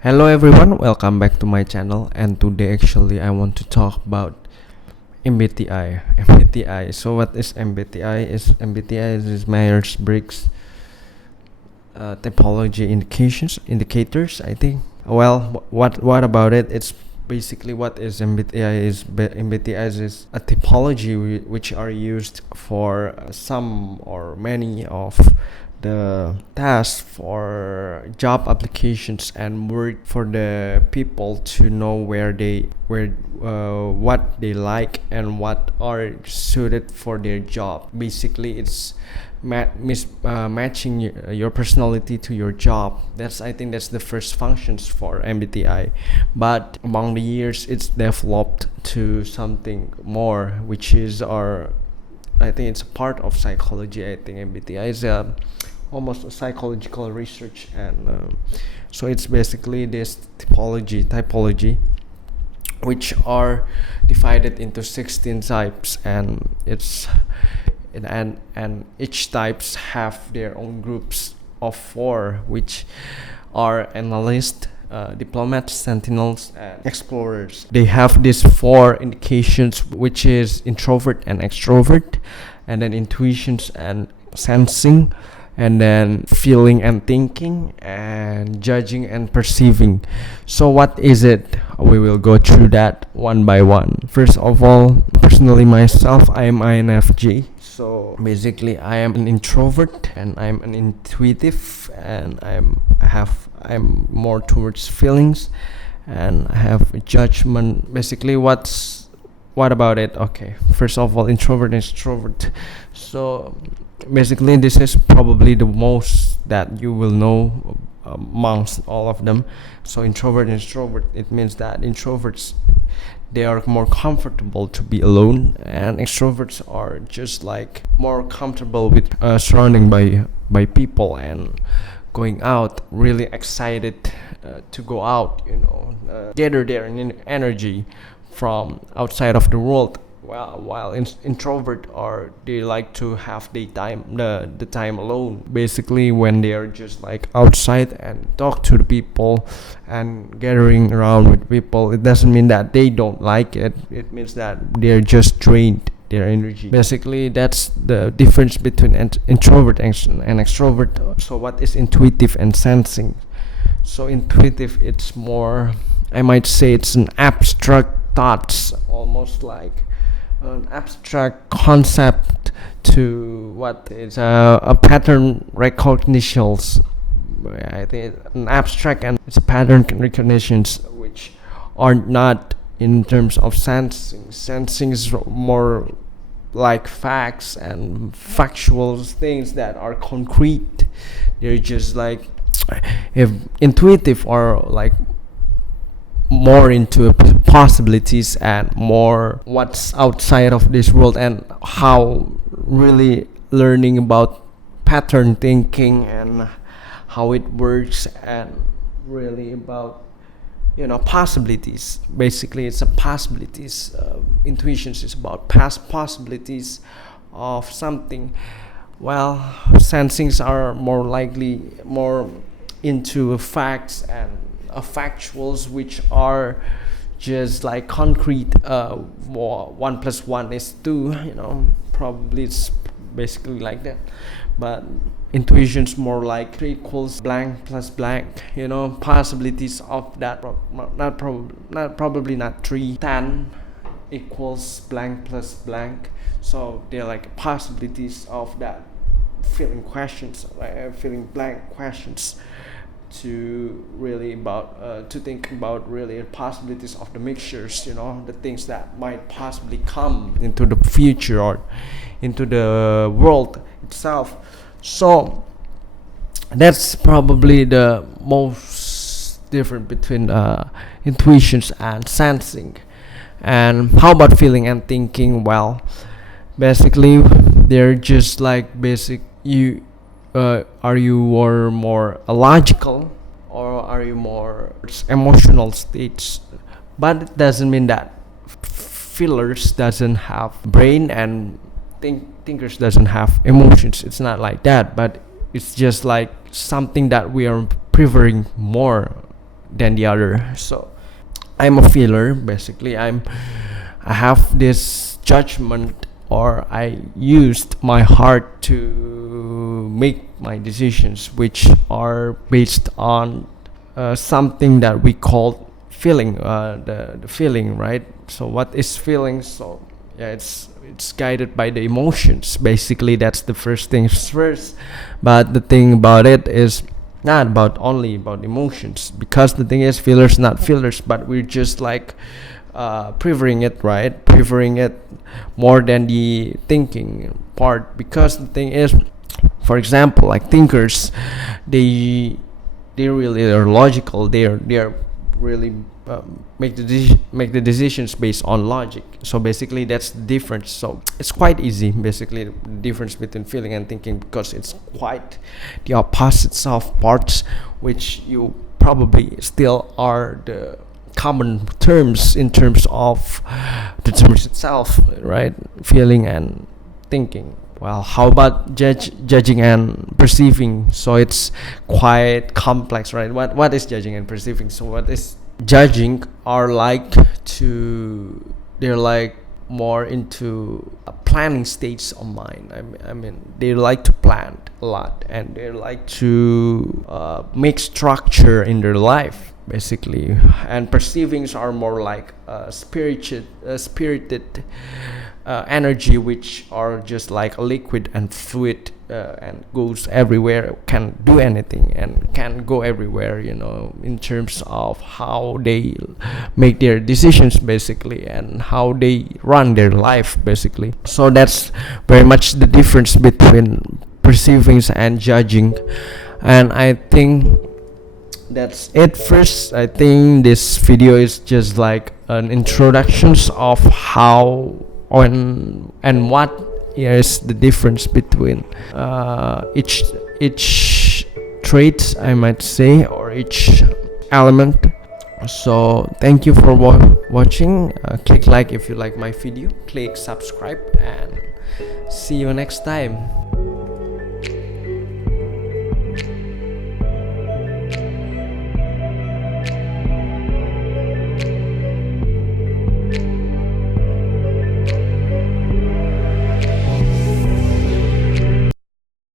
Hello everyone, welcome back to my channel, and today actually I want to talk about MBTI. MBTI. So what is MBTI? Is Myers-Briggs typology indicators, I think. Well, what about it? It's basically what is MBTI MBTI is a typology which are used for some or many of the tasks for job applications and work for the people to know where what they like and what are suited for their job. Basically it's matching your personality to your job. I think that's the first functions for MBTI, but among the years it's developed to something more, which is I think it's a part of psychology. I think MBTI is almost a psychological research, and so it's basically this typology which are divided into 16 types, and each types have their own groups of 4, which are analysts, diplomats, sentinels, and explorers. They have these 4 indications, which is introvert and extrovert, and then intuitions and sensing, and then feeling and thinking, and judging and perceiving. So what is it? We will go through that one by one. First of all, personally myself, I am INFJ. So basically I am an introvert and I'm an intuitive, and I'm more towards feelings, and I have a judgment. Basically what about it? Okay, first of all, introvert and extrovert. So basically this is probably the most that you will know amongst all of them. So introvert and extrovert, it means that introverts, they are more comfortable to be alone, and extroverts are just like more comfortable with surrounding by people and going out, really excited to go out, gather their energy from outside of the world. While introvert are, they like to have the time alone. Basically, when they are just like outside and talk to the people and gathering around with people, it doesn't mean that they don't like it. It means that they're just drained their energy. Basically, that's the difference between introvert and extrovert. So what is intuitive and sensing? So intuitive, it's more, I might say, it's an abstract thoughts, almost like an abstract concept to what is a pattern recognition. I think an abstract, and it's a pattern recognitions which are not in terms of sensing. Sensing is more like facts and factual things that are concrete. They're just like, if intuitive or like more into possibilities and more what's outside of this world, and how really learning about pattern thinking and how it works, and really about possibilities. Basically it's a possibilities. Intuitions is about past possibilities of something, while sensings are more likely more into facts and factuals, which are just like concrete. 1 plus 1 is 2, probably it's basically like that. But intuition's more like 3 equals blank plus blank, possibilities of that. Probably not 3. 10 equals blank plus blank. So they're like possibilities of that, filling blank questions, to really about to think about really possibilities of the mixtures, the things that might possibly come into the future or into the world itself. So that's probably the most different between intuitions and sensing. And how about feeling and thinking? Well, basically they're just like basic. Are you more logical, or are you more emotional states? But it doesn't mean that feelers doesn't have brain and thinkers doesn't have emotions. It's not like that, but it's just like something that we are preferring more than the other. So I'm a feeler basically. I have this judgment, or I used my heart to make my decisions, which are based on something that we call feeling, the feeling, right? So what is feeling? So yeah, it's guided by the emotions basically. That's the first things first. But the thing about it is not about only about emotions, because the thing is feelers not feelers, but we're just like preferring it, right? Preferring it more than the thinking part. Because the thing is, for example, like thinkers, they really are logical. They are really make the decisions based on logic. So basically that's the difference. So it's quite easy basically, the difference between feeling and thinking, because it's quite the opposites of parts, which you probably still are the common terms in terms of the terms itself, right? Feeling and thinking. Well, how about judging and perceiving? So it's quite complex, right? What is judging and perceiving? So what is judging are like they're like more into a planning stage of mind. I mean they like to plan a lot, and they like to make structure in their life basically. And perceivings are more like spirited energy, which are just like a liquid and fluid, and goes everywhere, can do anything and can go everywhere, in terms of how they make their decisions basically, and how they run their life basically. So that's very much the difference between perceivings and judging. And I think that's it. First, I think this video is just like an introductions of how and what is the difference between each trait, I might say, or each element. So thank you for watching. Click like if you like my video, click subscribe, and see you next time.